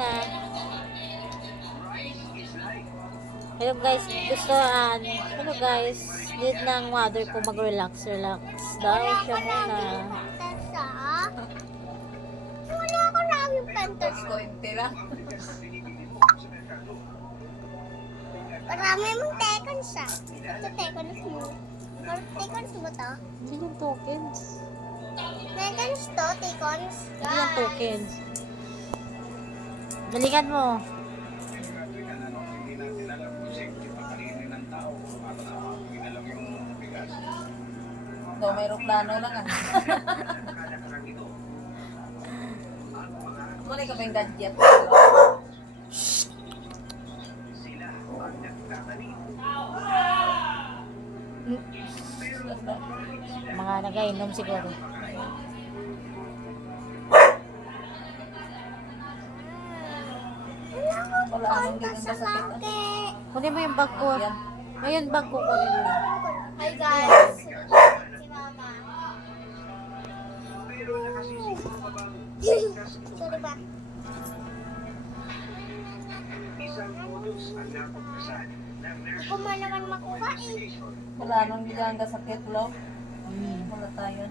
na. Hello guys, hello guys, need ng mother ko mag-relax daw siya muna. Wala ko lang yung pentas ko. Marami mong tekons ah. Ito tekons mo. Tekons mo to? Hindi yung tokens. Tekons to, tekons. Hindi yung tokens. Galingan mo. No, may aeroplano lang ah. Muna ka ba yung gadget? Mga nagainom siguro. Wala akong hindi kang kasakit. Kunin mo yung bag ko. Yan. Ngayon bag ko kunin mo. Hi guys. Si Mama. Sorry ba? Ako man naman makuha eh. Wala nang hindi kang kasakit, lo. Wala tayo.